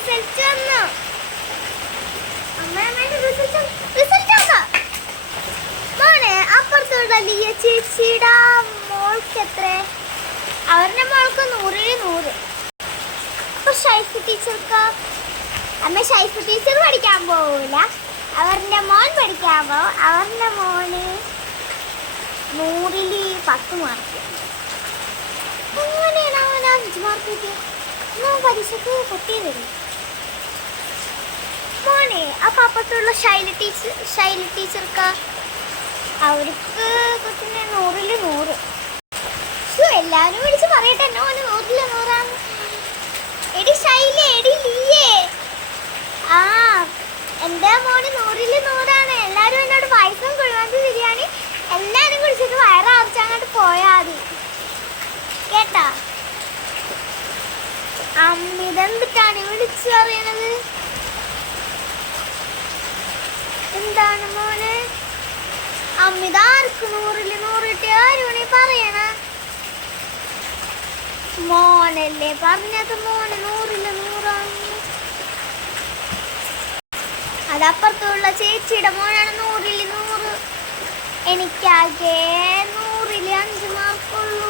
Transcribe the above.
Result വന്നു. അമ്മയുടെ result വന്നു. മോനെ അപ്പുറത്തുള്ള ലിയ ചേച്ചിയുടെ മോൾക്ക് എത്ര? അവരുടെ മോൾക്ക് 100-100. അപ്പൊ ഷൈഫു ടീച്ചർക്ക് അമ്മ ഷൈഫു ടീച്ചർ പഠിക്കാൻ പോവില്ല, അവരുടെ മോൻ പഠിക്കാൻ പോകും. അവരുടെ മോന് 100-10 മാർക്ക്. എങ്ങനെയാണ് അവൻ 5 മാർക്ക് കിട്ടിയത്? പരീക്ഷക്ക് പൊട്ടി വരും. മോനെ അപ്പൊ അപ്പുറത്തുള്ള ശൈല ടീച്ചർക്ക് അവർക്ക് കൊച്ചിനെ 100-100. എല്ലാവരും വിളിച്ച് പറയട്ടെ എന്നെ മോന് 100-100. എടി ശൈല, എടി ലീയേ, എൻ്റെ മോന് 100-100. എല്ലാവരും എന്നോട് പായസം കുഴിമന്തി ബിരിയാണി എല്ലാവരും കുടിച്ചിട്ട് വയററിച്ചങ്ങോട്ട് പോയാൽ മതി കേട്ടാ. അമ്മിതെന്തിട്ടാണ് വിളിച്ചു പറയണത്? എന്താണ് മോനെ? അമ്മിത ആർക്ക് 100-100 കിട്ടിയ കാര്യമാണ് പറയണ? മോനല്ലേ പറഞ്ഞത് മോന് 100-100. അതപ്പുറത്തുള്ള ചേച്ചിയുടെ മോനാണ് 100-100. എനിക്കാകെ 100-5 മാർക്കുള്ളൂ.